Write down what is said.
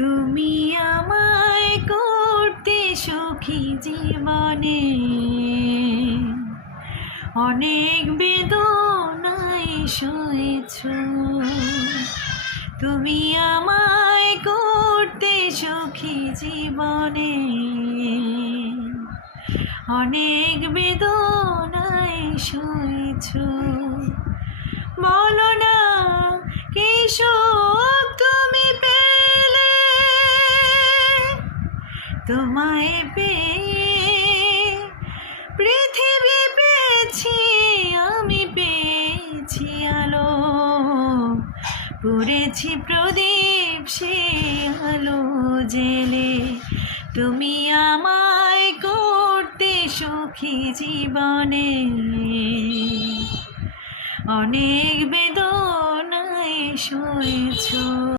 তুমি আমায় করতে সুখী জীবনে, অনেক বেদনায় সয়েছ। তুমি আমায় করতে সুখী জীবনে, অনেক বেদনায় সয়েছ। বলো না কি সুখ তুমি পেলে, তোমায় পেয়ে পৃথিবী পেয়েছি, আমি পেয়েছি আলো। পড়েছি প্রদীপ সে আলো জেলে, তুমি আমায় করতে সুখী জীবনে, অনেক বেদনায় সয়েছ।